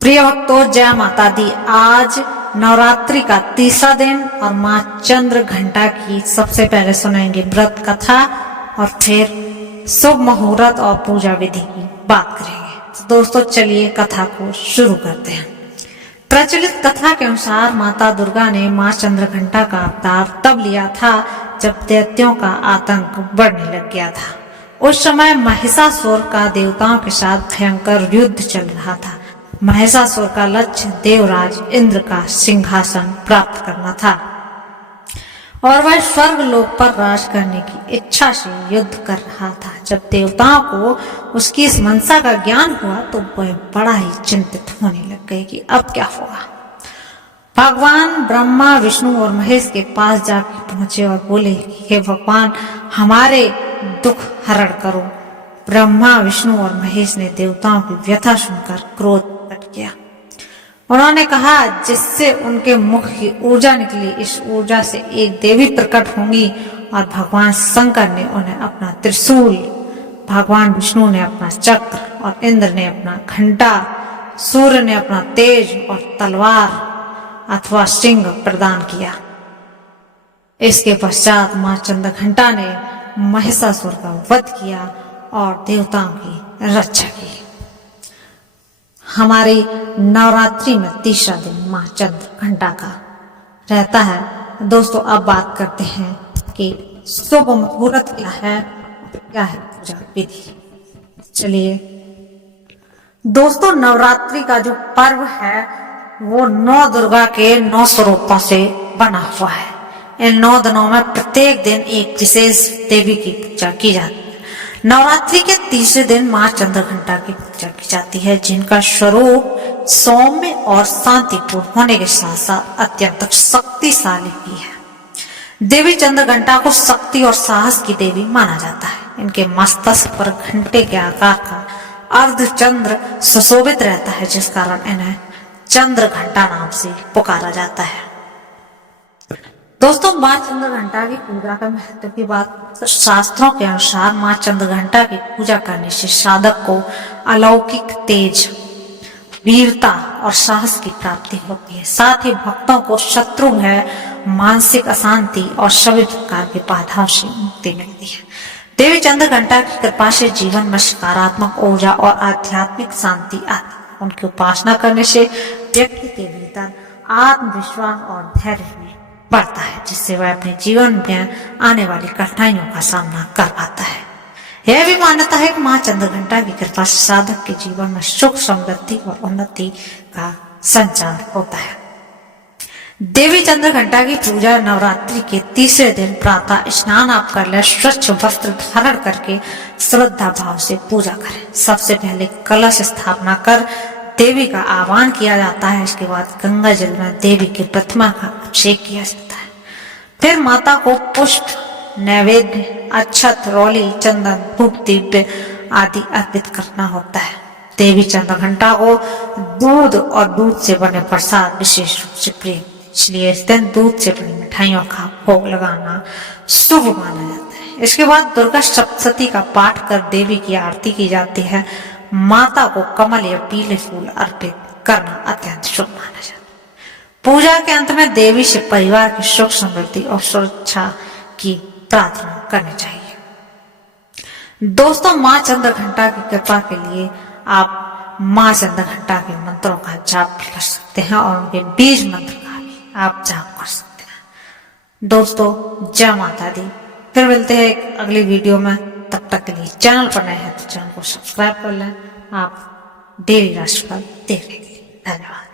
प्रिय भक्तों, जय माता दी। आज नवरात्रि का तीसरा दिन और माँ चंद्र घंटा की सबसे पहले सुनेंगे व्रत कथा और फिर शुभ मुहूर्त और पूजा विधि की बात करेंगे। तो दोस्तों चलिए कथा को शुरू करते हैं। प्रचलित कथा के अनुसार माता दुर्गा ने माँ चंद्र घंटा का अवतार तब लिया था जब दैत्यों का आतंक बढ़ने लग गया था। उस समय महिषासुर का देवताओं के साथ भयंकर युद्ध चल रहा था। महिषासुर का लक्ष्य देवराज इंद्र का सिंहासन प्राप्त करना था और वह स्वर्ग लोक पर राज करने की इच्छा से युद्ध कर रहा था। जब देवताओं को उसकी इस मंशा का ज्ञान हुआ तो वह बड़ा ही चिंतित होने लग गए कि अब क्या होगा। भगवान ब्रह्मा, विष्णु और महेश के पास जाकर पहुंचे और बोले कि हे भगवान, हमारे दुख हरण करो। ब्रह्मा, विष्णु और महेश ने देवताओं की व्यथा सुनकर क्रोध किया। उन्होंने कहा, जिससे उनके मुख की ऊर्जा निकली, इस ऊर्जा से एक देवी प्रकट होंगी। और भगवान शंकर ने उन्हें अपना त्रिशूल, भगवान विष्णु ने अपना चक्र और इंद्र ने अपना घंटा, सूर्य ने अपना तेज और तलवार अथवा सिंह प्रदान किया। इसके पश्चात माँ चंद्र घंटा ने महिषासुर का वध किया और देवताओं की रक्षा की। हमारी नवरात्रि में तीसरा दिन माँ चंद्र घंटा का रहता है। दोस्तों अब बात करते हैं कि शुभ मुहूर्त क्या है पूजा विधि। चलिए दोस्तों, नवरात्रि का जो पर्व है वो 9 दुर्गा के 9 स्वरूपों से बना हुआ है। इन 9 दिनों में प्रत्येक दिन एक विशेष देवी की पूजा की जाती है। नवरात्रि के तीसरे दिन माँ चंद्र घंटा की पूजा की जाती है, जिनका स्वरूप सौम्य और शांतिपूर्ण होने के साथ साथ अत्यंत शक्तिशाली भी है। देवी चंद्र घंटा को शक्ति और साहस की देवी माना जाता है। इनके मस्तक पर घंटे के आकार का अर्धचंद्र सुशोभित रहता है, जिस कारण इन्हें चंद्र घंटा नाम से पुकारा जाता है। दोस्तों, माँ चंद्र घंटा की पूजा का महत्व की बात, तो शास्त्रों के अनुसार माँ चंद्र घंटा की पूजा करने से साधक को अलौकिक तेज, वीरता और साहस की प्राप्ति होती है। साथ ही भक्तों को शत्रु भय, मानसिक अशांति और सभी प्रकार की बाधाओं से मुक्ति मिलती है। देवी चंद्र घंटा की कृपा से जीवन में सकारात्मक ऊर्जा और आध्यात्मिक शांति आती है। उनकी उपासना करने से व्यक्ति के भीतर आत्मविश्वास और धैर्य बढ़ता है, जिससे वह अपने जीवन में आने वाली कठिनाइयों का सामना कर पाता है। यह भी मान्यता है कि माँ चंद्र घंटा की कृपा से साधक के जीवन में सुख, समृद्धि और उन्नति का संचार होता है। देवी चंद्र घंटा की पूजा नवरात्रि के तीसरे दिन प्रातः स्नान आप कर ले, स्वच्छ वस्त्र धारण करके श्रद्धा भाव से पूजा करें। सबसे पहले कलश स्थापना कर देवी का आह्वान किया जाता है। इसके बाद गंगा जल में देवी की प्रतिमा का अभिषेक किया जाता है। फिर माता को पुष्प, नैवेद्य, अक्षत, रौली, चंदन, धूप, दीप आदि अर्पित करना होता है। देवी चंद्र घंटा को दूध और दूध से बने प्रसाद विशेष रूप से प्रिय, इसलिए इस दिन दूध से बनी मिठाइयों का भोग लगाना शुभ माना जाता है। इसके बाद दुर्गा सप्तशती का पाठ कर देवी की आरती की जाती है। माता को कमल या पीले फूल अर्पित करना अत्यंत शुभ माना जाता है। पूजा के अंत में देवी से परिवार की सुख, समृद्धि और सुरक्षा की प्रार्थना करनी चाहिए। दोस्तों, माँ चंद्र घंटा की कृपा के लिए आप माँ चंद्र घंटा के मंत्रों का जाप भी कर सकते हैं और उनके बीज मंत्र का भी आप जाप कर सकते हैं। दोस्तों, जय माता दी। फिर मिलते हैं एक अगली वीडियो में। तब तक के लिए चैनल पर नए हैं तो चैनल को सब्सक्राइब कर लें। आप डेली राशिफल देखने के लिए धन्यवाद।